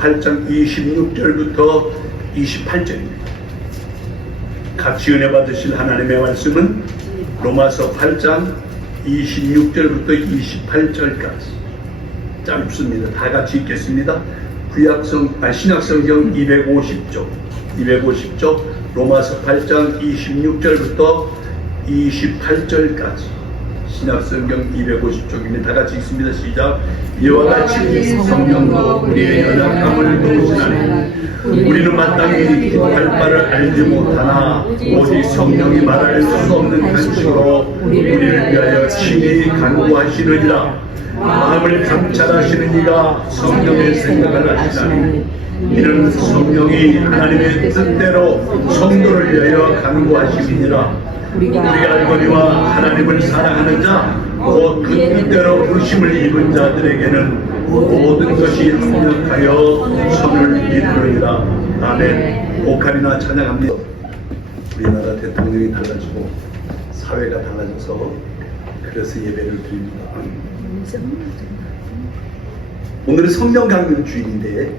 8장 26절부터 28절입니다. 같이 은혜 받으실 하나님의 말씀은 로마서 8장 26절부터 28절까지 짧습니다. 다 같이 읽겠습니다. 신약성경 250쪽 로마서 8장 26절부터 28절까지 신약성경 250쪽입니다. 다 같이 읽습니다. 시작. 이와 같이 성령도 우리의 연약함을 도우시나니 우리는 마땅히 기도할 바를 알지 못하나 오직 성령이 말할 수 없는 간식으로 우리를 위하여 친히 간구하시느니라. 마음을 감찰하시는 이가 성령의 생각을 하시나니 이는 성령이 하나님의 뜻대로 성도를 위하여 간구하시니라. 우리가 알거니와 하나님을 사랑하는 자 곧 그 뜻대로 부르심을 입은 자들에게는 모든 것이 합력하여 선을 이루느니라. 아멘. 오카리나 찬양합니다. 우리나라 대통령이 달라지고 사회가 달라져서 그래서 예배를 드립니다. 오늘은 성령 강림 주일인데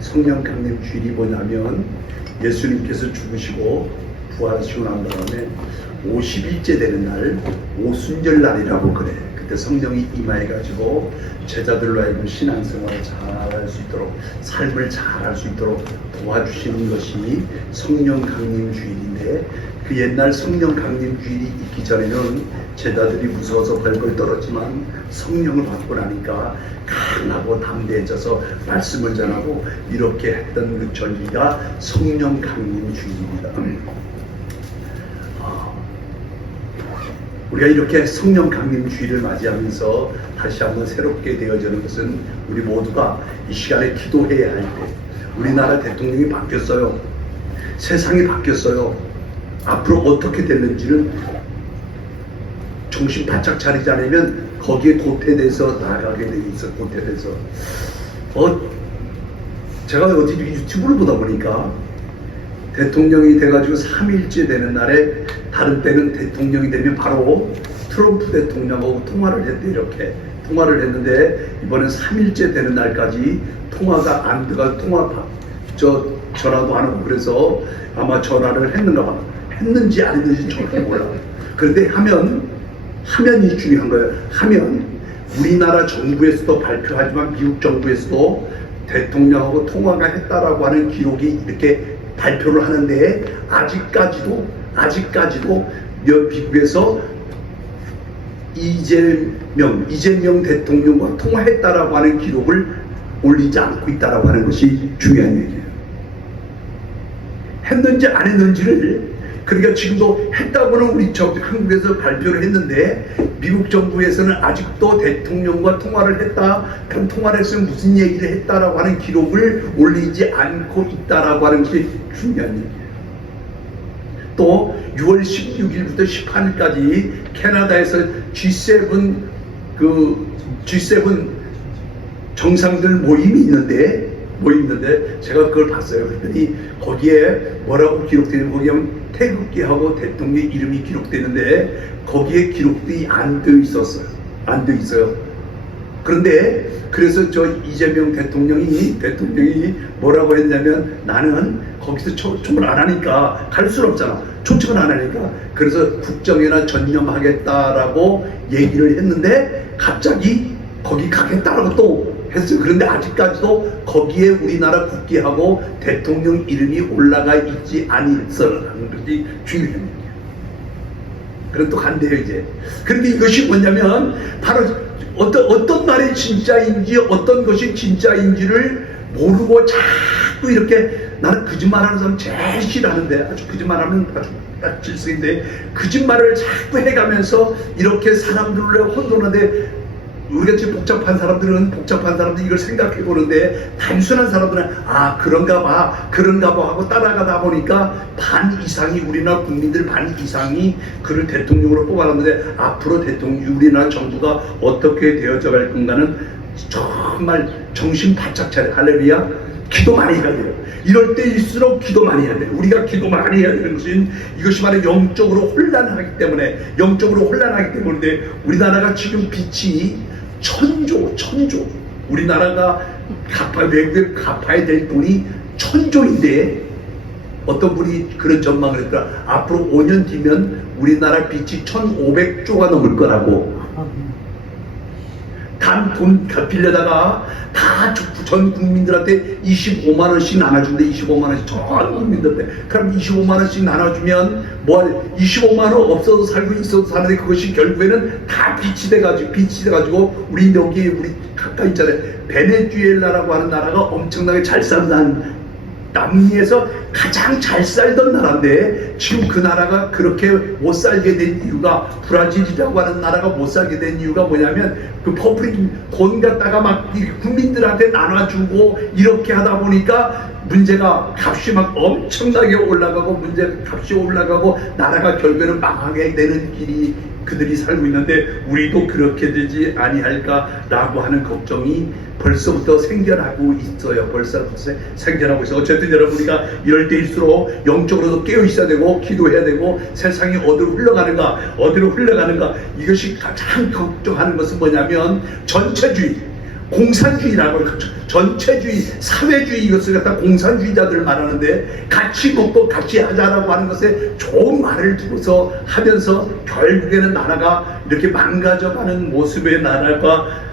성령 강림 주일이 뭐냐면 예수님께서 죽으시고 부활하시고 난 다음에 50일째 되는 날 오순절 날이라고 그래. 그때 성령이 임하여가지고 제자들로 하여금 신앙생활을 잘할 수 있도록 삶을 잘할 수 있도록 도와주시는 것이 성령 강림 주일인데 그 옛날 성령 강림 주일이 있기 전에는 제자들이 무서워서 벌벌 떨었지만 성령을 받고 나니까 강하고 담대해져서 말씀을 전하고 이렇게 했던 그 절기가 성령 강림 주일입니다. 우리가 이렇게 성령 강림 주일을 맞이하면서 다시 한번 새롭게 되어지는 것은 우리 모두가 이 시간에 기도해야 할 때 우리나라 대통령이 바뀌었어요. 세상이 바뀌었어요. 앞으로 어떻게 될는지는 정신 바짝 차리지 않으면 거기에 도태돼서 나가게 돼 있어. 도태돼서 제가 어디 유튜브를 보다 보니까 대통령이 돼가지고 3일째 되는 날에 다른 때는 대통령이 되면 바로 트럼프 대통령하고 통화를 했대. 이렇게 통화를 했는데 이번엔 3일째 되는 날까지 통화가 안 들어가 전화도 안 하고 그래서 아마 전화를 했는가 봐. 했는지 안 했는지 정확히 몰라. 그런데 하면이 중요한 거예요. 하면 우리나라 정부에서도 발표하지만 미국 정부에서도 대통령하고 통화가 했다라고 하는 기록이 이렇게 발표를 하는데 아직까지도 미국에서 이재명 대통령과 통화했다라고 하는 기록을 올리지 않고 있다라고 하는 것이 중요한 얘기예요. 했는지 안 했는지를 그러니까 지금도 했다고는 우리 한국에서 발표를 했는데 미국 정부에서는 아직도 대통령과 통화를 했다. 그럼 통화를 했으면 무슨 얘기를 했다라고 하는 기록을 올리지 않고 있다라고 하는 것이 중요한 얘기예요. 또 6월 16일부터 18일까지 캐나다에서 G7 정상들 모임이 있는데 제가 그걸 봤어요. 그랬더니 거기에 뭐라고 기록되냐면 거기에 태극기하고 대통령 이름이 기록되는데 거기에 기록이 안 되어 있어요. 그런데 그래서 저 이재명 대통령이 뭐라고 했냐면 나는 거기서 초청을 안 하니까 갈 수는 없잖아. 초청을 안 하니까 그래서 국정에나 전념하겠다라고 얘기를 했는데 갑자기 거기 가겠다라고 또 했어요. 그런데 아직까지도 거기에 우리나라 국기하고 대통령 이름이 올라가 있지 않았어라는 것이 중요합니다. 그럼 또 간대요 이제. 그런데 이것이 뭐냐면 바로 어떤 말이 진짜인지 어떤 것이 진짜인지를 모르고 자꾸 이렇게 나는 거짓말하는 사람 제일 싫어하는데 아주 거짓말하면 아주 딱 질색인데 거짓말을 자꾸 해가면서 이렇게 사람들을 혼돈하는데 우리가 지금 복잡한 사람들은 이걸 생각해 보는데 단순한 사람들은 그런가 봐 하고 따라가다 보니까 반 이상이 우리나라 국민들 반 이상이 그를 대통령으로 뽑아놨는데 앞으로 우리나라 정부가 어떻게 되어져 갈 건가는 정말 정신 바짝 차려. 할렐루야. 기도 많이 해야 돼요. 이럴 때일수록 기도 많이 해야 돼요. 우리가 기도 많이 해야 되는 것은 이것이 바로 영적으로 혼란하기 때문에 우리나라가 지금 빛이 천조 우리나라가 외국에 갚아야 될 돈이 1,000조인데 어떤 분이 그런 전망을 했더라. 앞으로 5년 뒤면 우리나라 빚이 1,500조가 넘을 거라고. 단 돈 빌려다가 다 전 국민들한테 25만 원씩 나눠준대. 25만 원씩 전 국민들한테. 그럼 25만 원씩 나눠주면 뭐 25만 원 없어도 살고 있어도 사는데 그것이 결국에는 다 빚이 돼가지고 우리 여기 우리 가까이 있잖아요. 베네수엘라라고 하는 나라가 엄청나게 잘 사는 남미에서 가장 잘 살던 나라인데 지금 그 나라가 그렇게 못 살게 된 이유가, 브라질이라고 하는 나라가 못 살게 된 이유가 뭐냐면 그 퍼블릭 돈 갖다가 막 국민들한테 나눠주고 이렇게 하다 보니까 문제가 값이 막 엄청나게 올라가고 값이 올라가고 나라가 결국에는 망하게 되는 길이 그들이 살고 있는데 우리도 그렇게 되지 아니할까라고 하는 걱정이 벌써부터 생겨나고 있어요. 벌써부터 생겨나고 있어요. 어쨌든 여러분, 우리가 이럴 때일수록 영적으로도 깨어 있어야 되고 기도해야 되고 세상이 어디로 흘러가는가 이것이 가장 걱정하는 것은 뭐냐면 전체주의, 공산주의라고 해요. 전체주의, 사회주의, 이것을 갖다 공산주의자들을 말하는데 같이 먹고 같이 하자라고 하는 것에 좋은 말을 두고서 하면서 결국에는 나라가 이렇게 망가져가는 모습의 나라가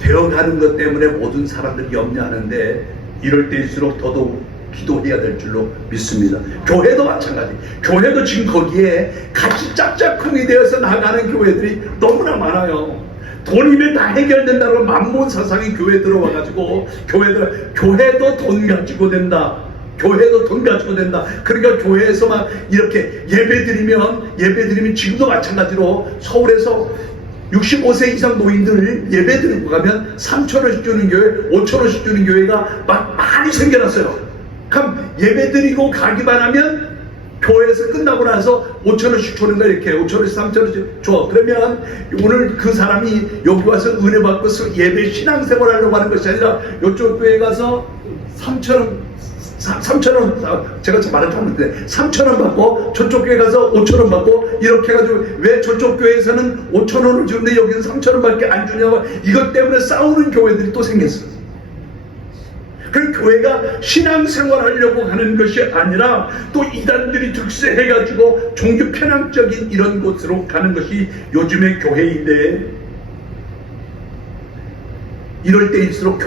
되어가는 것 때문에 모든 사람들이 염려하는데 이럴 때일수록 더더욱 기도해야 될 줄로 믿습니다. 교회도 마찬가지. 교회도 지금 거기에 같이 짝짝꿍이 되어서 나가는 교회들이 너무나 많아요. 돈이면 다 해결된다고 만몬 사상이 교회에 들어와가지고 교회도 돈 가지고 된다. 교회도 돈 가지고 된다. 그러니까 교회에서 막 이렇게 예배드리면 지금도 마찬가지로 서울에서 65세 이상 노인들 예배 드리고 가면 3,000원씩 주는 교회, 5,000원씩 주는 교회가 막 많이 생겨났어요. 그럼 예배 드리고 가기만 하면 교회에서 끝나고 나서 5,000원씩 주는 거, 이렇게 5,000원씩 3,000원씩 줘. 그러면 오늘 그 사람이 여기 와서 은혜 받고 예배 신앙생활 하려고 하는 것이 아니라 이쪽 교회 가서 3,000원 제가 말을 잘못했는데 3,000원 받고 저쪽 교회 가서 5,000원 받고 이렇게 해가지고 왜 저쪽 교회에서는 5,000원을 주는데 여기는 3,000원 밖에 안 주냐고, 이것 때문에 싸우는 교회들이 또 생겼어요. 그 교회가 신앙생활 하려고 하는 것이 아니라 또 이단들이 득세해가지고 종교 편향적인 이런 곳으로 가는 것이 요즘의 교회인데, 이럴 때일수록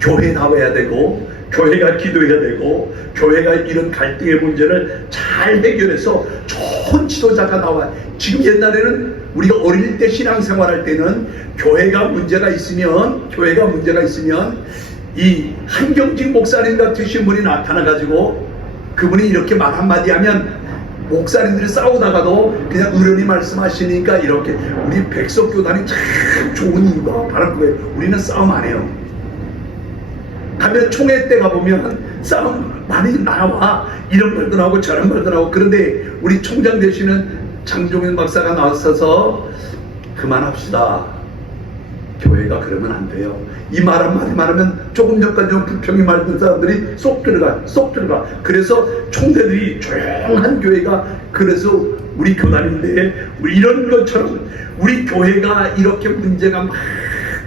교회다워야 되고 교회가 기도해야 되고 교회가 이런 갈등의 문제를 잘 해결해서 좋은 지도자가 나와. 지금 옛날에는 우리가 어릴 때 신앙생활할 때는 교회가 문제가 있으면 이 한경직 목사님 같으신 분이 나타나가지고 그분이 이렇게 말 한마디 하면 목사님들이 싸우다가도 그냥 의뢰인이 말씀하시니까 이렇게, 우리 백석교단이 참 좋은 이유가 바로 그거예요. 우리는 싸움 안 해요. 가면 총회 때 가보면 싸움 많이 나와. 이런 말도 나오고 저런 말도 나오고. 그런데 우리 총장 되시는 장종현 박사가 나와서 그만합시다. 교회가 그러면 안 돼요. 이 말 한마디만 하면 조금 전까지 불평이 많던 사람들이 쏙 들어가. 그래서 총대들이 조용한 교회가, 그래서 우리 교단인데 이런 것처럼 우리 교회가 이렇게 문제가 막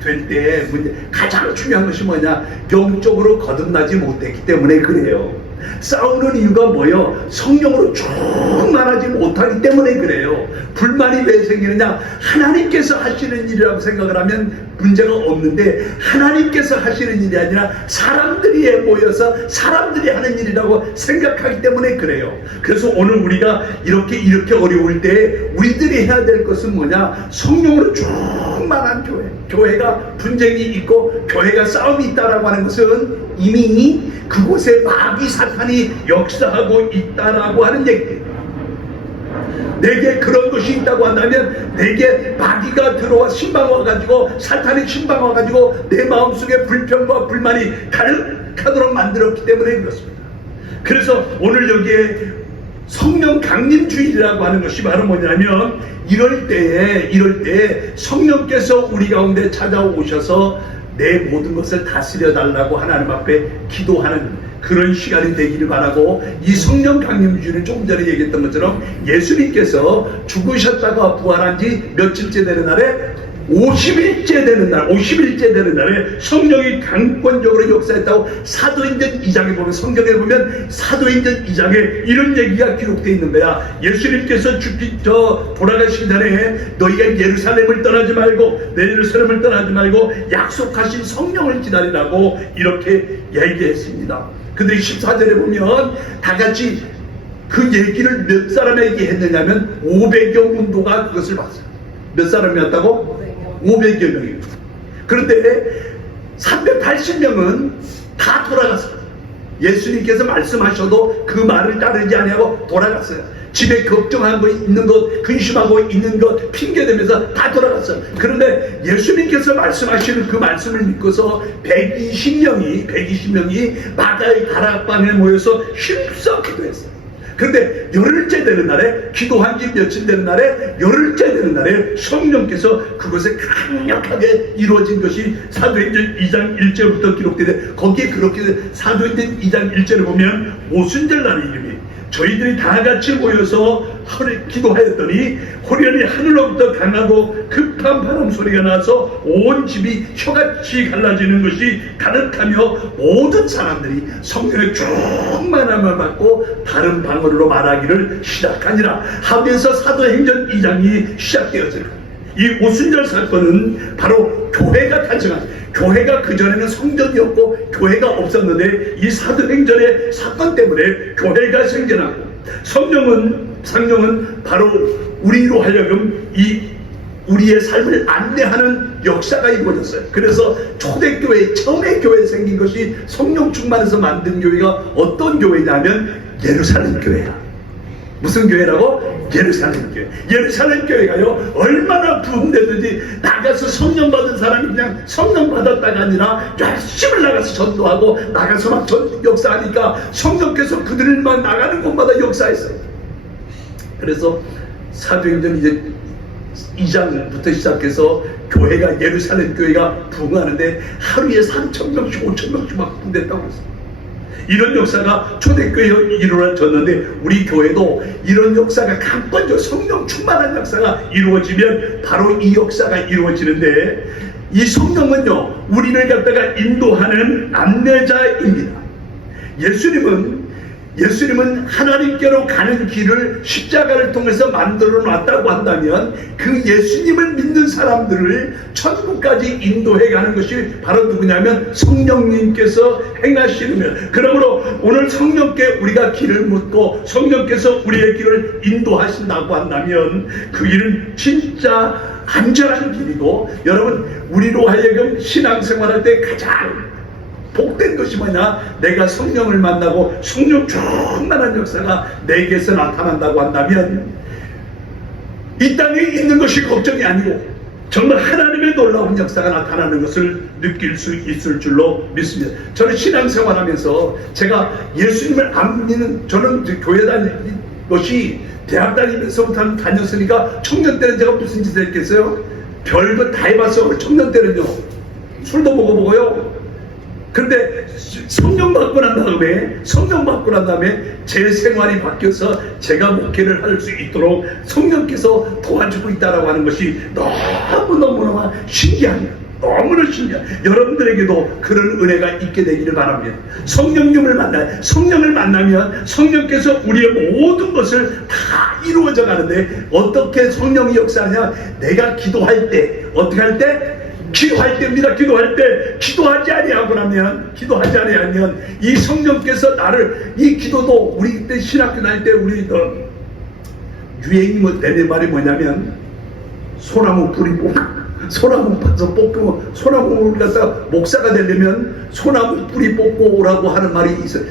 될 때 가장 중요한 것이 뭐냐? 영적으로 거듭나지 못했기 때문에 그래요. 싸우는 이유가 뭐예요? 성령으로 충만하지 못하기 때문에 그래요. 불만이 왜 생기느냐? 하나님께서 하시는 일이라고 생각을 하면 문제가 없는데, 하나님께서 하시는 일이 아니라 사람들이 모여서 사람들이 하는 일이라고 생각하기 때문에 그래요. 그래서 오늘 우리가 이렇게 어려울 때 우리들이 해야 될 것은 뭐냐? 성령으로 충만한 교회가 분쟁이 있고 교회가 싸움이 있다라고 하는 것은 이미 그곳에 마귀 사탄이 역사하고 있다라고 하는 얘기예요. 내게 그런 것이 있다고 한다면, 내게 마귀가 들어와 신방 와가지고, 사탄이 신방 와가지고 내 마음속에 불평과 불만이 가득하도록 만들었기 때문에 그렇습니다. 그래서 오늘 여기에 성령 강림주의라고 하는 것이 바로 뭐냐면, 이럴 때에 성령께서 우리 가운데 찾아오셔서 내 모든 것을 다스려 달라고 하나님 앞에 기도하는 그런 시간이 되기를 바라고, 이 성령 강림주의는 조금 전에 얘기했던 것처럼 예수님께서 죽으셨다가 부활한 지 며칠째 되는 날에 50일째 되는 날, 50일째 되는 날에 성령이 강권적으로 역사했다고 사도행전 2장에 보면, 성경에 보면 사도행전 2장에 이런 얘기가 기록되어 있는 거야. 예수님께서 돌아가시기 전에 너희가 예루살렘을 떠나지 말고, 내 예루살렘을 떠나지 말고 약속하신 성령을 기다리라고 이렇게 얘기했습니다. 근데 14절에 보면 다 같이 그 얘기를 몇 사람에게 했느냐면 500여 문도가 그것을 봤어요. 몇 사람이었다고? 500여 명이에요. 그런데 380명은 다 돌아갔어요. 예수님께서 말씀하셔도 그 말을 따르지 아니하고 돌아갔어요. 집에 걱정한 거 있는 것, 근심하고 있는 것 핑계대면서 다 돌아갔어요. 그런데 예수님께서 말씀하시는 그 말씀을 믿고서 120명이 마가의 다락방에 모여서 힘써 기도했어요. 그런데 열흘째 되는 날에, 기도한 지 며칠 되는 날에, 열흘째 되는 날에 성령께서 그것에 강력하게 이루어진 것이 사도행전 2장 1절부터 기록되는데, 거기에 그렇게 사도행전 2장 1절에 보면 오순절날 이름이 저희들이 다 같이 모여서 기도하였더니 호련히 하늘로부터 강하고 급한 바람 소리가 나서 온 집이 혀같이 갈라지는 것이 가득하며 모든 사람들이 성령의 충만함을 받고 다른 방언으로 말하기를 시작하니라 하면서 사도행전 2장이 시작되어질 거예요. 이 오순절 사건은 바로 교회가 탄생한, 교회가 그전에는 성전이었고 교회가 없었는데 이 사도행전의 사건 때문에 교회가 생겨나고, 성령은 바로 우리로 하여금 우리의 삶을 안내하는 역사가 이루어졌어요. 그래서 초대교회, 처음에 교회에 생긴 것이 성령 충만해서 만든 교회가 어떤 교회냐면 예루살렘 교회야. 무슨 교회라고? 예루살렘 교회. 예루살렘 교회가요, 얼마나 부흥됐는지, 나가서 성령 받은 사람이 그냥 성령 받았다가 아니라 열심히 나가서 전도하고 나가서 막 역사하니까 성령께서 그들만 나가는 곳마다 역사했어요. 그래서 사도행전 이제 2장부터 시작해서 교회가, 예루살렘 교회가 부흥하는데 하루에 3,000명씩 5,000명씩 막 부흥됐다고 했어요. 이런 역사가 초대교회에 이루어졌는데, 우리 교회도 이런 역사가 강권적 성령 충만한 역사가 이루어지면 바로 이 역사가 이루어지는데, 이 성령은요, 우리를 갖다가 인도하는 안내자입니다. 예수님은 하나님께로 가는 길을 십자가를 통해서 만들어 놨다고 한다면, 그 예수님을 믿는 사람들을 천국까지 인도해 가는 것이 바로 누구냐면 성령님께서 행하시는 것. 그러므로 오늘 성령께 우리가 길을 묻고 성령께서 우리의 길을 인도하신다고 한다면 그 길은 진짜 안전한 길이고, 여러분, 우리로 하여금 신앙생활할 때 가장 복된 것이 뭐냐? 내가 성령을 만나고 성령 충만한 역사가 내게서 나타난다고 한다면 이 땅에 있는 것이 걱정이 아니고 정말 하나님의 놀라운 역사가 나타나는 것을 느낄 수 있을 줄로 믿습니다. 저는 신앙생활하면서 제가 예수님을 안 믿는, 저는 교회 다니는 것이 대학 다니면서부터 다녔으니까 청년 때는 제가 무슨 짓을 했겠어요? 별거 다 해봤어. 청년 때는요, 술도 먹어보고요. 그런데 성령 받고 난 다음에 제 생활이 바뀌어서 제가 목회를 할 수 있도록 성령께서 도와주고 있다라고 하는 것이 너무너무 신기합니다. 너무나 신기합니다. 여러분들에게도 그런 은혜가 있게 되기를 바랍니다. 성령을 만나면 성령께서 우리의 모든 것을 다 이루어져 가는데, 어떻게 성령이 역사하냐? 내가 기도할 때, 어떻게 할 때? 기도할 때입니다. 기도할 때, 기도하지 아니하면 이 성령께서 나를, 이 기도도 우리 그때 신학교 다닐 때 우리 유행이 되는 말이 뭐냐면, 소나무 뿌리 소나무 파서 뽑고, 소나무를 갖다가 목사가 되려면 소나무 뿌리 뽑고 오라고 하는 말이 있어요.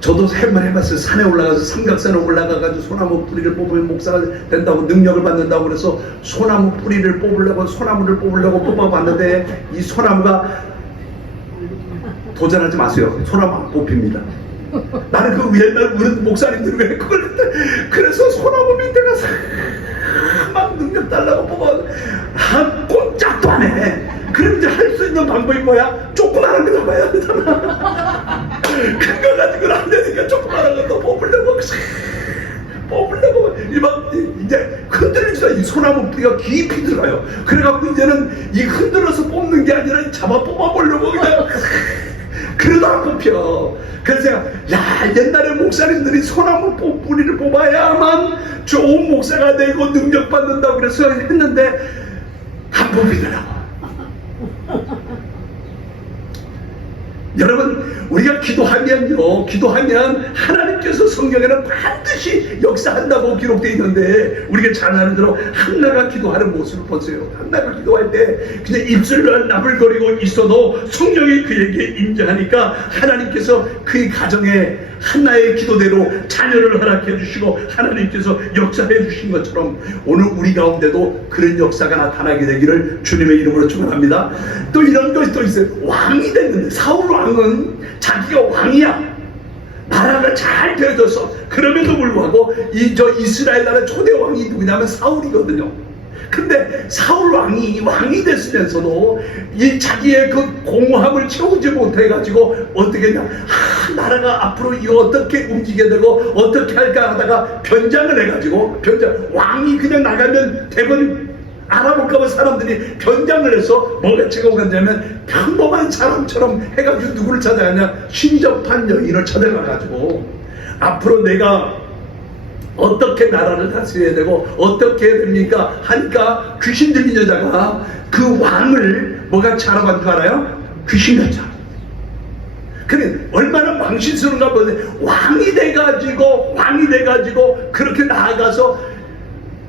저도 한번 해봤어요. 산에 올라가서, 삼각산에 올라가가지고 소나무 뿌리를 뽑으면 목사가 된다고, 능력을 받는다고 그래서 소나무를 뽑으려고 뽑아봤는데, 이 소나무가, 도전하지 마세요. 소나무 안 뽑힙니다. 나는 그 옛날 우리 목사님들 왜 그걸 했대. 그래서 소나무 밑에 가서 막 능력 달라고 뽑아, 한 꼼짝도 안 해. 그럼 이제 할 수 있는 방법이 뭐야? 조그마한 거 잡아야 되잖아. 큰 거 가지고는 안 되니까 조그마한 것도 뽑으려고 막 이제 흔들리죠. 이 소나무 뿌리가 깊이 들어가요. 그래갖고 이제는 이 흔들어서 뽑는 게 아니라 잡아 뽑아보려고 그냥 그래도 안 뽑혀. 그래서 제가 야, 옛날에 목사님들이 소나무 뿌리를 뽑아야만 좋은 목사가 되고 능력받는다고 그래서 했는데 안 뽑히더라고. 여러분, 우리가 기도하면요, 기도하면 하나님께서 성경에는 반드시 역사한다고 기록되어 있는데, 우리가 잘 아는 대로 한나가 기도하는 모습을 보세요. 한나가 기도할 때 그냥 입술을 나불거리고 있어도 성령이 그에게 인정하니까 하나님께서 그의 가정에 한나의 기도대로 자녀를 허락해 주시고 하나님께서 역사해 주신 것처럼 오늘 우리 가운데도 그런 역사가 나타나게 되기를 주님의 이름으로 축원합니다. 또 이런 것이 또 있어요. 왕이 됐는데, 사울 왕은 자기가 왕이야, 나라가 잘 되어져서, 그럼에도 불구하고 저 이스라엘 나라 초대 왕이 누구냐면 사울이거든요. 근데 사울 왕이 됐으면서도 이 자기의 그 공허함을 채우지 못해가지고 어떻게 했냐, 나라가 앞으로 이거 어떻게 움직여야 되고 어떻게 할까 하다가 변장을 해가지고, 왕이 그냥 나가면 대부분 알아볼까봐 사람들이 변장을 해서 뭐가 찍어갔냐면 평범한 사람처럼 해가지고 누구를 찾아가냐, 신접한 여인을 찾아가가지고 앞으로 내가 어떻게 나라를 다스려야 되고 어떻게 해야 됩니까 하니까 귀신 들린 여자가 그 왕을 뭐같이 알아본 줄 알아요? 귀신같이 알아. 그래, 얼마나 망신스러운가 보세요. 왕이 돼가지고 그렇게 나아가서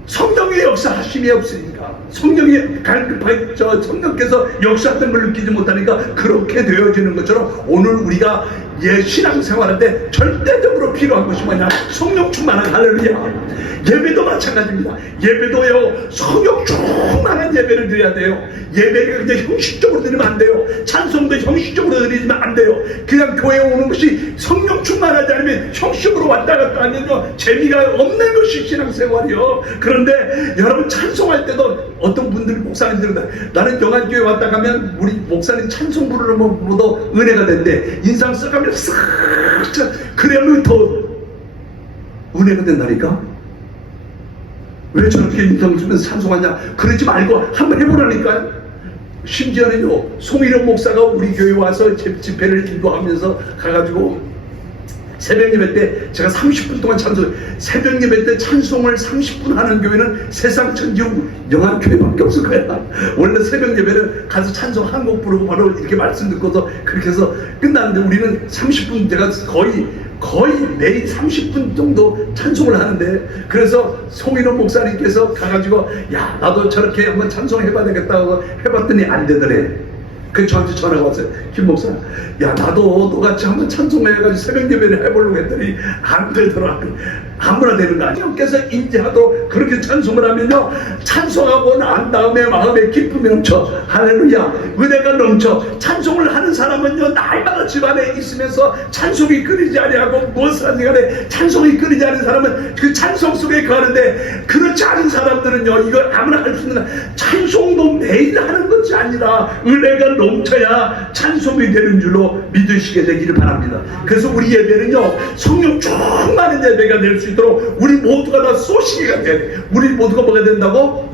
성령의 역사하심이 없으니까, 성령께서 역사했던 걸 느끼지 못하니까 그렇게 되어지는 것처럼 오늘 우리가 신앙생활할 때 절대적으로 필요한 것이 뭐냐, 성령 충만한, 할렐루야. 예배도 마찬가지입니다. 예배도요, 성령 충만한 예배를 드려야 돼요. 예배가 그냥 형식적으로 드리면 안 돼요. 찬송도 형식적으로 드리면 안 돼요. 그냥 교회에 오는 것이 성령 충만하지 않으면 형식으로 왔다 갔다 하면 재미가 없는 것이 신앙생활이요. 그런데 여러분, 찬송할 때도 어떤 분들이 목사님들은, 나는 영안교회 왔다 가면 우리 목사님 찬송 부르는 것보다 은혜가 된대. 인상 써가면 싹 그러면 더 은혜가 된다니까. 왜 저렇게 인상 쓰면서 찬송하냐, 그러지 말고 한번 해보라니까요. 심지어는요, 송일영 목사가 우리 교회 와서 집회를 인도하면서 가가지고 새벽 예배 때 제가 30분 동안 새벽 예배 때 찬송을 30분 하는 교회는 세상 천지용 영안교회밖에 없을 거야. 원래 새벽 예배는 가서 찬송 한 곡 부르고 바로 이렇게 말씀 듣고서 그렇게 해서 끝나는데, 우리는 30분, 제가 거의 매일 30분 정도 찬송을 하는데, 그래서 송인원 목사님께서 가가지고 야, 나도 저렇게 한번 찬송해봐야 되겠다고 해봤더니 안 되더래. 그 저한테 전화가 왔어요. 김 목사, 야, 나도 너같이 한번 찬송해가지고 새벽 예배를 해보려고 했더니 안 되더라. 아무나 되는 거 아니야. 께서 인지하도록 그렇게 찬송을 하면요, 찬송하고 난 다음에 마음에 기쁨이 넘쳐, 할렐루야, 은혜가 넘쳐. 찬송을 하는 사람은요, 날마다 집안에 있으면서 찬송이 끊이지 아니하고 무엇을 하는 간에 찬송이 끊이지 않은 사람은 그 찬송 속에 거하는데, 그렇지 않은 사람들은요, 이거 아무나 할 수 있는, 찬송도 매일 하는 것이 아니라 은혜가 넘쳐야 찬송이 되는 줄로 믿으시게 되기를 바랍니다. 그래서 우리 예배는요, 성령 충만한 예배가 될 수 있도록 우리 모두가 다 쏘시개가 돼야 돼. 우리 모두가 뭐가 된다고?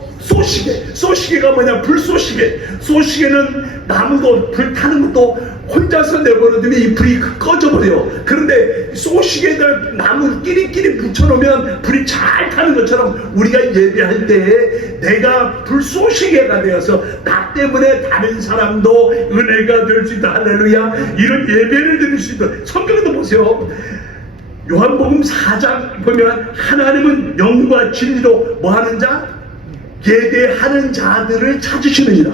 쏘시개가 뭐냐? 불쏘시개. 쏘시개는 나무도 불 타는 것도 혼자서 내버려두면 이 불이 꺼져버려요. 그런데 쏘시개들 나무 끼리끼리 붙여놓으면 불이 잘 타는 것처럼 우리가 예배할 때 내가 불쏘시개가 되어서 나 때문에 다른 사람도 은혜가 될 수 있다. 할렐루야. 이런 예배를 드릴 수 있다. 성경에도 보세요. 요한복음 4장 보면 하나님은 영과 진리로 뭐하는 자? 예배하는 자들을 찾으시느니라.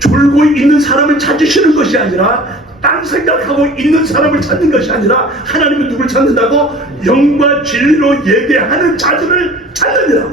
졸고 있는 사람을 찾으시는 것이 아니라, 딴 생각하고 있는 사람을 찾는 것이 아니라, 하나님은 누굴 찾는다고? 영과 진리로 예배하는 자들을 찾느니라.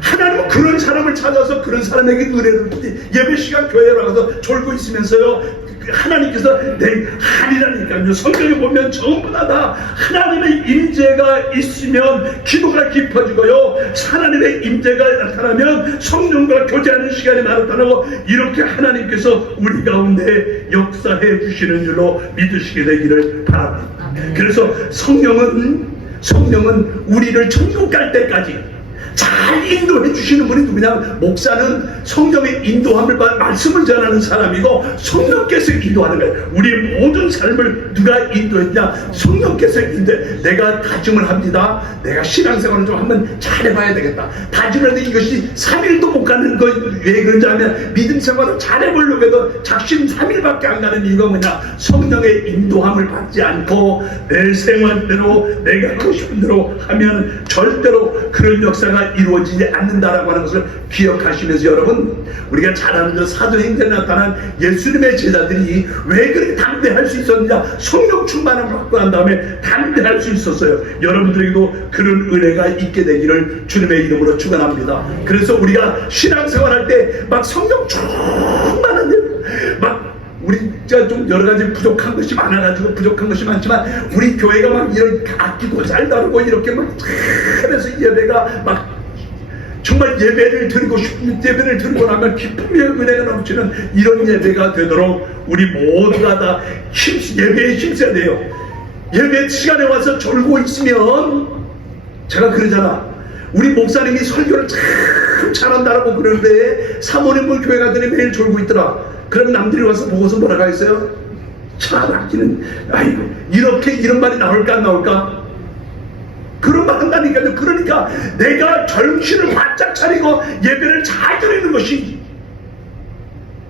하나님은 그런 사람을 찾아서 그런 사람에게 은혜를 주지. 예배 시간 교회에 나가서 졸고 있으면서요, 하나님께서 내 하리라니까요. 성경에 보면 전부 다 하나님의 임재가 있으면 기도가 깊어지고요, 하나님의 임재가 나타나면 성령과 교제하는 시간이 나타나고, 이렇게 하나님께서 우리 가운데 역사해 주시는 줄로 믿으시게 되기를 바랍니다. 그래서 성령은 성령은 우리를 천국 갈 때까지 잘 인도해 주시는 분이 누구냐? 목사는 성령의 인도함을 받아 말씀을 전하는 사람이고 성령께서 인도하는 거예요. 우리의 모든 삶을 누가 인도했냐? 성령께서 인도해. 내가 다짐을 합니다. 내가 신앙생활을 좀 한번 잘해봐야 되겠다. 다짐을 했는데 이것이 3일도 못 가는 거 왜 그런지 하면 믿음 생활을 잘해보려고 해도 작심 3일밖에 안 가는 이유가 뭐냐? 성령의 인도함을 받지 않고 내 생활대로 내가 하고 싶은 대로 하면 절대로 그런 역사가 이루어지지 않는다라고 하는 것을 기억하시면서 여러분, 우리가 잘 아는 사도행전에 나타난 예수님의 제자들이 왜 그렇게 담대할 수 있었느냐? 성령 충만함을 받고 난 다음에 담대할 수 있었어요. 여러분들에게도 그런 은혜가 있게 되기를 주님의 이름으로 축원합니다. 그래서 우리가 신앙생활할 때 막 성령 충만한 막 우리 좀 여러 가지 부족한 것이 많아가지고 부족한 것이 많지만 우리 교회가 막 이런 아끼고 잘 다루고 이렇게 막 잘해서 예배가 막 정말 예배를 드리고 싶은 예배를 드리고 나면 기쁨의 은혜가 넘치는 이런 예배가 되도록 우리 모두가 다 예배에 힘써야 돼요. 예배 시간에 와서 졸고 있으면 제가 그러잖아. 우리 목사님이 설교를 참 잘한다라고 그러는데 사모님은 교회 가더니 매일 졸고 있더라. 그럼 남들이 와서 보고서 뭐라고 했어요? 잘하기는 아이고 이렇게 이런 말이 나올까 안 나올까? 그런 말 한다니까요. 그러니까 내가 정신을 바짝 차리고 예배를 잘 드리는 것이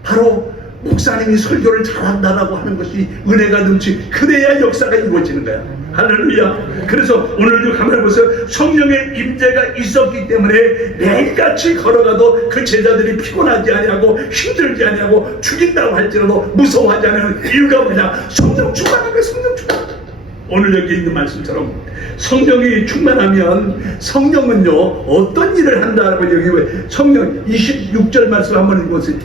바로 목사님이 설교를 잘한다라고 하는 것이 은혜가 넘치 그래야 역사가 이루어지는 거야. 할렐루야. 그래서 오늘도 가만히 보세요. 성령의 임재가 있었기 때문에 매일같이 걸어가도 그 제자들이 피곤하지 아니하고 힘들지 아니하고 죽인다고 할지라도 무서워하지 않는 이유가 뭐냐? 성령 충만한 거야. 성령 충만. 오늘 여기 있는 말씀처럼 성령이 충만하면 성령은요 어떤 일을 한다라고 여기 왜 성령 26절 말씀 한번 읽어보세요.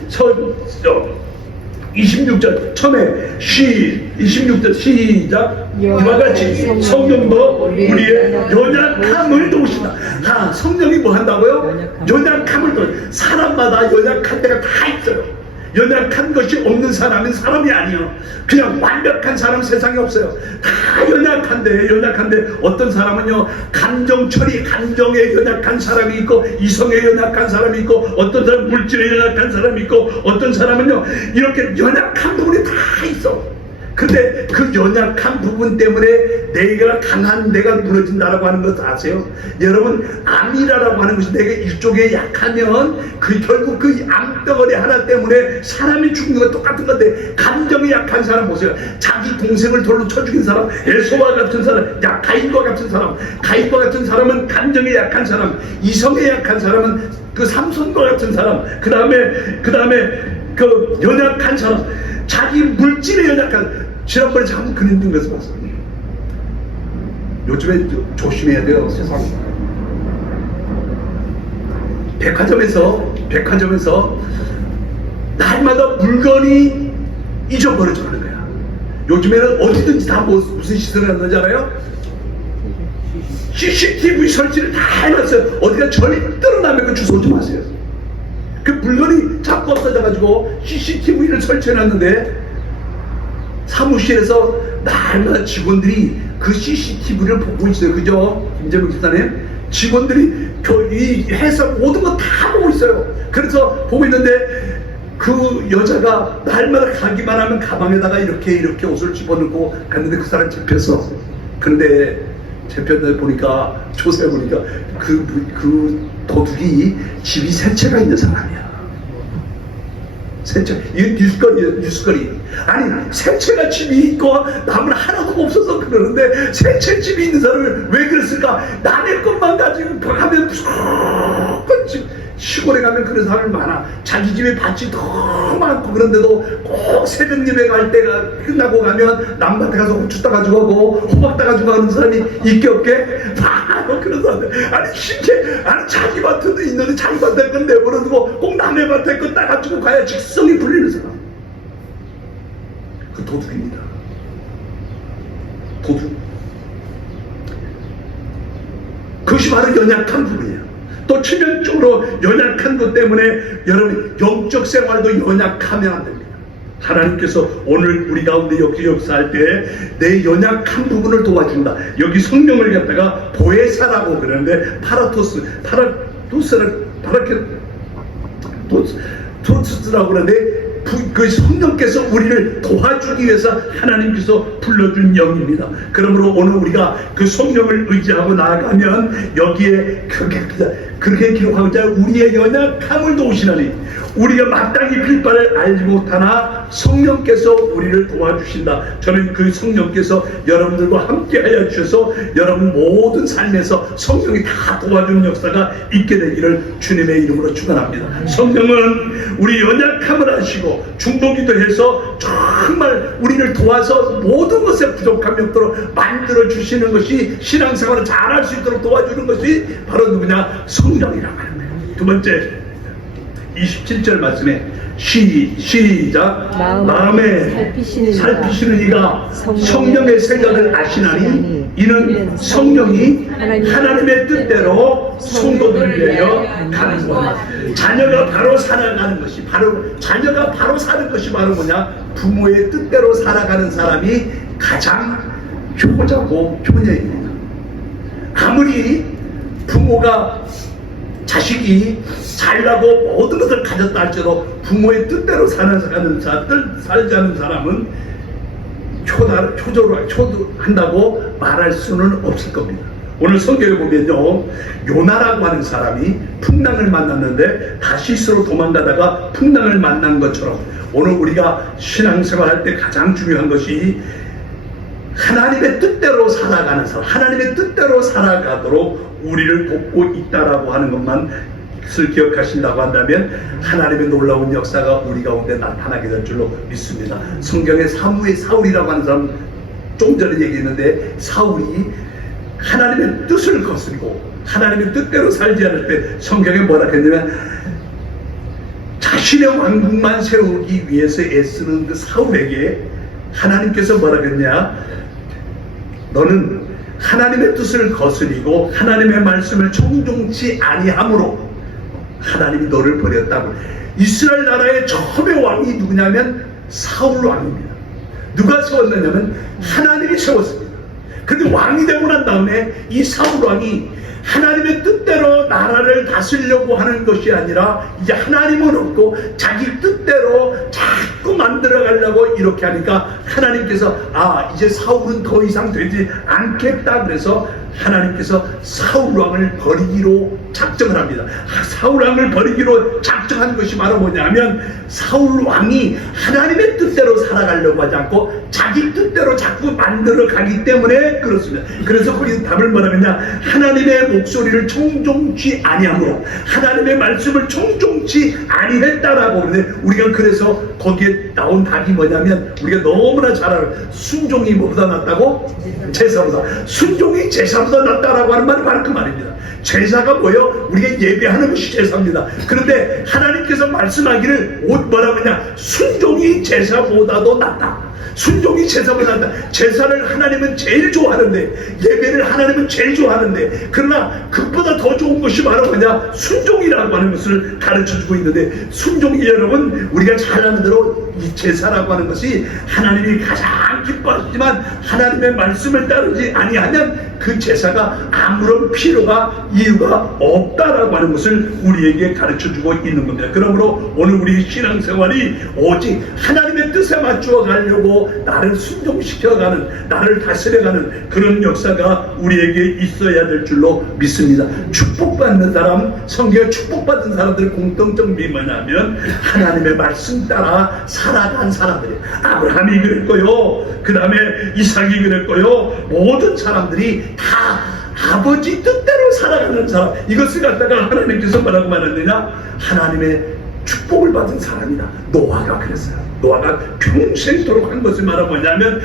26절 처음에 26절 시작. 이와 같이 성령도 우리의 연약함을 도우신다. 성령이 뭐 한다고요? 연약함을 도우신다. 사람마다 연약한 데가 다 있어요. 연약한 것이 없는 사람은 사람이 아니에요. 그냥 완벽한 사람 세상에 없어요. 다 연약한데 어떤 사람은요 감정 처리, 감정에 연약한 사람이 있고 이성에 연약한 사람이 있고 어떤 사람은 물질에 연약한 사람이 있고 어떤 사람은요 이렇게 연약한 부분이 다 있어. 근데 그 연약한 부분 때문에 내가 강한 내가 무너진다라고 하는 것 아세요? 여러분 암이라고 하는 것이 내가 이쪽에 약하면 그 결국 그 암덩어리 하나 때문에 사람이 죽는 건 똑같은 건데 감정이 약한 사람 보세요. 자기 동생을 돌로 쳐 죽인 사람, 에서와 같은 사람, 가인과 같은 사람, 가인과 같은 사람은 감정이 약한 사람, 이성에 약한 사람은 그 삼손과 같은 사람, 그 다음에 그 연약한 사람, 자기 물질에 연약한. 지난번에 참 그림 든 것을 봤어요. 요즘에 조심해야 돼요. 세상 백화점에서 날마다 물건이 잊어버려져 가는 거야. 요즘에는 어디든지 다 무슨 시설을 하는지 알아요? CCTV 설치를 다 해놨어요. 어디가 절대로 남의 거 주워 오지 마세요. 그 물건이 자꾸 없어져가지고 CCTV를 설치해놨는데 사무실에서 날마다 직원들이 그 CCTV를 보고 있어요. 그죠? 김재국 집사님? 직원들이 이 회사 모든 거 다 보고 있어요. 그래서 보고 있는데 그 여자가 날마다 가기만 하면 가방에다가 이렇게 옷을 집어넣고 갔는데 그 사람 잡혔어. 근데 잡혔는데 보니까 조사해 보니까 그 도둑이 집이 세 채가 있는 사람이야. 세 채. 이게 뉴스거리. 아니 세 채가 집이 있고 남은 하나도 없어서 그러는데 세 채 집이 있는 사람을 왜 그랬을까? 남의 것만 가지고 가면 무조건 시골에 가면 그런 사람이 많아. 자기 집에 밭이 너무 많고 그런데도 꼭 새벽 예배 갈 때가 끝나고 가면 남밭에 가서 고추 따가지고 하고 호박 따가지고 가는 사람이 있게 없게 바로 그런 사람들. 아니 신기해. 아니 자기 밭에도 있는데 자기 밭에 건 내버려두고 꼭 남의 밭에 건 따가지고 가야 직성이 풀리는 사람. 그 도둑입니다. 도둑. 그것이 바로 연약한 부분이에요. 또 치명적으로 연약한 것 때문에 여러분 영적 생활도 연약하면 안 됩니다. 하나님께서 오늘 우리 가운데 역사할 때 내 연약한 부분을 도와준다. 여기 성령을 갖다가 보혜사라고 그러는데 파라토스라고 그러는데 그 성령께서 우리를 도와주기 위해서 하나님께서 불러준 영입니다. 그러므로 오늘 우리가 그 성령을 의지하고 나아가면 여기에 그렇게 기록하고자 우리의 연약함을 도우시나니 우리가 마땅히 빌 바를 알지 못하나 성령께서 우리를 도와주신다. 저는 그 성령께서 여러분들과 함께하여 주셔서 여러분 모든 삶에서 성령이 다 도와주는 역사가 있게 되기를 주님의 이름으로 축원합니다. 성령은 우리 연약함을 아시고 중보기도 해서 정말 우리를 도와서 모든 것에 부족함이 없도록 만들어 주시는 것이 신앙생활을 잘할 수 있도록 도와주는 것이 바로 누구냐? 성령이라고 하는 거예요. 두 번째 27절 말씀에 시작 마음에 살피시는 이가 성령의 생각을 아시나니 이는 성령이 하나님의 뜻대로 성도들을 위하여 가는 거야. 자녀가 바로 살아가는 것이 바로 뭐냐? 부모의 뜻대로 살아가는 사람이 가장 효자고 효녀입니다. 아무리 부모가 자식이 잘나고 모든 것을 가졌다 할지라도 부모의 뜻대로 살지 않는 사람은 효도한다고 말할 수는 없을 겁니다. 오늘 성경에 보면요, 요나라고 하는 사람이 풍랑을 만났는데 다시스로 도망가다가 풍랑을 만난 것처럼 오늘 우리가 신앙생활 할 때 가장 중요한 것이 하나님의 뜻대로 살아가는 사람, 하나님의 뜻대로 살아가도록 우리를 돕고 있다라고 하는 것만을 기억하신다고 한다면 하나님의 놀라운 역사가 우리 가운데 나타나게 될 줄로 믿습니다. 성경에 사울이라고 하는 사람 좀 전에 얘기했는데 사울이 하나님의 뜻을 거스리고 하나님의 뜻대로 살지 않을 때 성경에 뭐라 했냐면 자신의 왕국만 세우기 위해서 애쓰는 그 사울에게 하나님께서 뭐라 했냐? 너는 하나님의 뜻을 거스리고 하나님의 말씀을 청종치 아니함으로 하나님이 너를 버렸다고. 이스라엘 나라의 처음의 왕이 누구냐면 사울 왕입니다. 누가 세웠느냐면 하나님이 세웠습니다. 그런데 왕이 되고 난 다음에 이 사울 왕이 하나님의 뜻대로 나라를 다스리려고 하는 것이 아니라 이제 하나님은 없고 자기 뜻대로 자꾸 만들어가려고 이렇게 하니까 하나님께서 이제 사울은 더 이상 되지 않겠다. 그래서 하나님께서 사울 왕을 버리기로 작정을 합니다. 사울 왕을 버리기로 작정한 것이 바로 뭐냐면 사울 왕이 하나님의 뜻대로 살아가려고 하지 않고 자기 뜻대로 자꾸 만들어 가기 때문에 그렇습니다. 그래서 거기 답을 뭐라겠냐? 하나님의 목소리를 청종치 아니함으로 하나님의 말씀을 청종치 아니했다라고 그러는데 우리가 그래서 거기에 나온 답이 뭐냐면 우리가 너무나 잘 알아요. 순종이 뭐보다 낫다고? 제사보다. 순종이 제사보다 낫다라고 하는 말이 바로 그 말입니다. 제사가 뭐예요? 우리가 예배하는 것이 제사입니다. 그런데 하나님께서 말씀하기를 뭐라고 하냐? 순종이 제사보다도 낫다. 순종이 제사보다 낫다. 제사를 하나님은 제일 좋아하는데, 예배를 하나님은 제일 좋아하는데, 그러나 그것보다 더 좋은 것이 바로 뭐냐? 순종이라고 하는 것을 가르쳐주고 있는데, 순종이 여러분 우리가 잘 아는 대로 이 제사라고 하는 것이 하나님이 가장 기뻐하시지만 하나님의 말씀을 따르지 아니하면 그 제사가 아무런 필요가 이유가 없다라고 하는 것을 우리에게 가르쳐주고 있는 겁니다. 그러므로 오늘 우리 신앙생활이 오직 하나님의 뜻에 맞추어 가려고 나를 순종시켜가는, 나를 다스려가는 그런 역사가 우리에게 있어야 될 줄로 믿습니다. 축복받는 사람, 성경에 축복받은 사람들의 공통점이 뭐냐면 하나님의 말씀 따라 살아간 사람들이에요. 아브라함이 그랬고요, 그 다음에 이삭이 그랬고요, 모든 사람들이 다 아버지 뜻대로 살아가는 사람. 이것을 갖다가 하나님께서 뭐라고 말했느냐? 하나님의 축복을 받은 사람이다. 노아가 그랬어요. 노아가 평생토록 한 것을 말하면 뭐냐면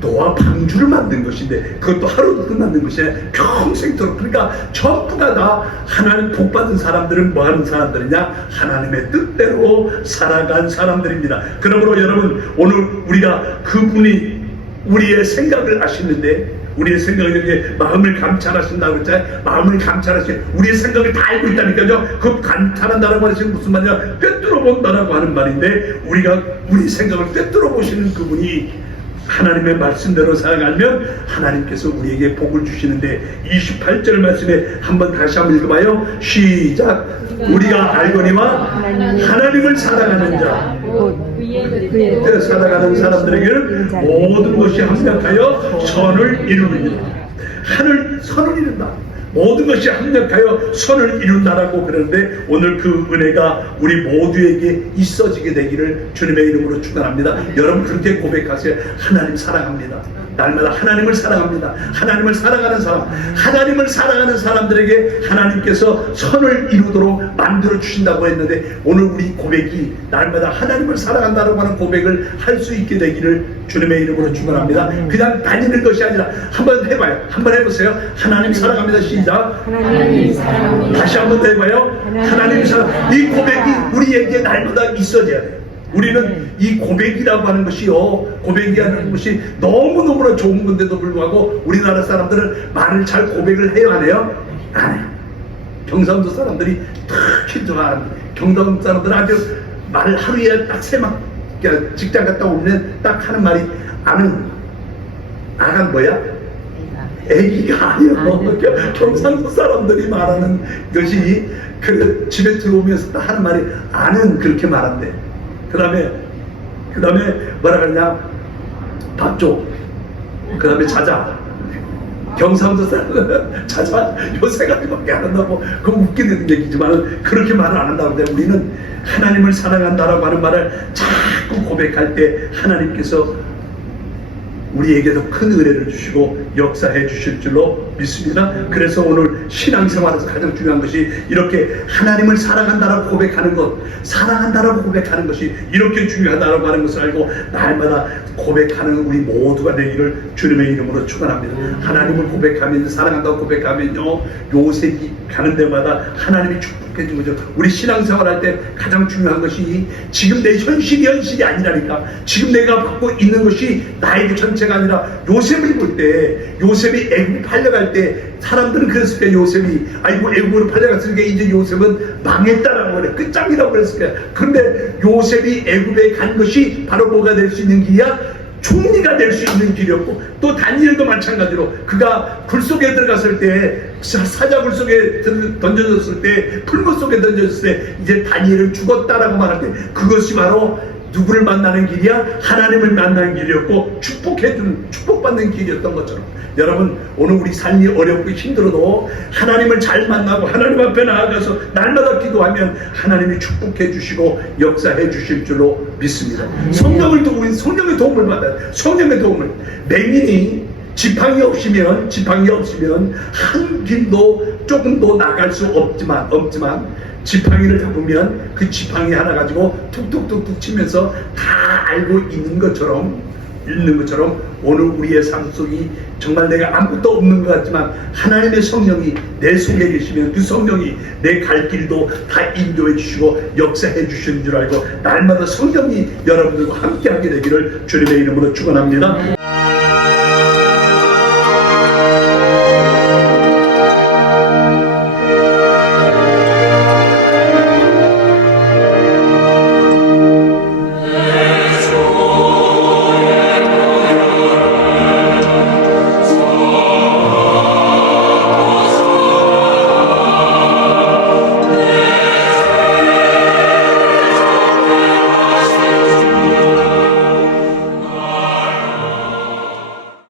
노아 방주를 만든 것인데 그것도 하루도 끝나는 것이 아니라 평생토록. 그러니까 전부가 다 하나님 복 받은 사람들은 뭐 하는 사람들이냐? 하나님의 뜻대로 살아간 사람들입니다. 그러므로 여러분 오늘 우리가 그분이 우리의 생각을 아시는데 우리의 생각을 여기에 마음을 감찰하신다고 그랬잖아요. 마음을 감찰하신 우리의 생각을 다 알고 있다니까요. 그 감찰한다라고 하시는 무슨 말이냐, 꿰뚫어 본다라고 하는 말인데, 우리가 우리 생각을 꿰뚫어 보시는 그분이 하나님의 말씀대로 살아가면 하나님께서 우리에게 복을 주시는데, 28절 말씀에 한번 다시 한번 읽어봐요. 시작. 우리가 알거니와 하나님을 사랑하는 자, 그때 살아가는 사람들에게는 모든 것이 합력하여 선을 이루느니라. 선을 이룬다. 모든 것이 합력하여 선을 이룬다라고 그러는데, 오늘 그 은혜가 우리 모두에게 있어지게 되기를 주님의 이름으로 축원합니다. 여러분 그렇게 고백하세요. 하나님 사랑합니다. 날마다 하나님을 사랑합니다. 하나님을 사랑하는 사람, 하나님을 사랑하는 사람들에게 하나님께서 선을 이루도록 만들어 주신다고 했는데, 오늘 우리 고백이 날마다 하나님을 사랑한다고 하는 고백을 할 수 있게 되기를 주님의 이름으로 축원합니다. 그냥 다니는 것이 아니라 한번 해봐요. 한번 해보세요. 하나님 사랑합니다. 시작. 하나님 사랑합니다. 다시 한번 더 해봐요. 하나님 사랑. 이 고백이 우리에게 날마다 있어져야 돼요. 우리는 이 고백이라고 하는 것이요, 고백이라는 것이 너무너무나 좋은 건데도 불구하고 우리나라 사람들은 말을 잘 고백을 해요, 안 해요? 안 해요. 경상도 사람들이 특히 좋아하는, 경상도 사람들은 아주 말을 하루에 딱 직장 갔다 오면 딱 하는 말이, 아간 뭐야? 애기가 아니요. 경상도 사람들이 말하는 것이, 그 집에 들어오면서 딱 하는 말이 아는, 그렇게 말한대. 그 다음에 뭐라 그러냐, 밥 줘. 그 다음에 자자. 경상도 사람은 자자 요 세 가지밖에 안 한다고. 그건 웃기는 얘기지만 그렇게 말을 안 한다고. 근데 우리는 하나님을 사랑한다라고 하는 말을 자꾸 고백할 때 하나님께서 우리에게도 큰 은혜를 주시고 역사해 주실 줄로 믿습니다. 그래서 오늘 신앙생활에서 가장 중요한 것이 이렇게 하나님을 사랑한다라고 고백하는 것, 사랑한다라고 고백하는 것이 이렇게 중요하다라고 하는 것을 알고 날마다 고백하는 우리 모두가 되기를 주님의 이름으로 축원합니다. 하나님을 고백하면, 사랑한다고 고백하면요, 요셉이 가는 데마다 하나님이 축복해 준 거죠. 우리 신앙생활 할 때 가장 중요한 것이 지금 내 현실이 아니라니까. 지금 내가 받고 있는 것이 나에게 전체가 아니라, 요셉을 볼 때, 요셉이 애굽 팔려갈 때 사람들은 그랬을 거야. 요셉이 아이고 애굽으로 팔려갔으니까 이제 요셉은 망했다라고 그래, 끝장이라고 그랬을 거야. 그런데 요셉이 애굽에 간 것이 바로 뭐가 될 수 있는 길이야? 총리가 될 수 있는 길이었고, 또 다니엘도 마찬가지로 그가 굴 속에 들어갔을 때, 사자굴 속에 던져졌을 때, 풀무 속에 던져졌을 때 이제 다니엘은 죽었다라고 말할 때, 그것이 바로 누구를 만나는 길이야? 하나님을 만나는 길이었고, 축복받는 길이었던 것처럼, 여러분 오늘 우리 삶이 어렵고 힘들어도 하나님을 잘 만나고 하나님 앞에 나아가서 날마다 기도하면 하나님이 축복해 주시고 역사해 주실 줄로 믿습니다. 성령의 도움을 받아요. 성령의 도움을. 맹인이 지팡이 없으면 한 길도 조금도 나갈 수 없지만 지팡이를 잡으면 그 지팡이 하나 가지고 툭툭툭툭 치면서 다 알고 있는 것처럼 오늘 우리의 삶 속이 정말 내가 아무것도 없는 것 같지만 하나님의 성령이 내 속에 계시면 그 성령이 내 갈 길도 다 인도해 주시고 역사해 주시는 줄 알고 날마다 성령이 여러분들과 함께 하게 되기를 주님의 이름으로 축원합니다.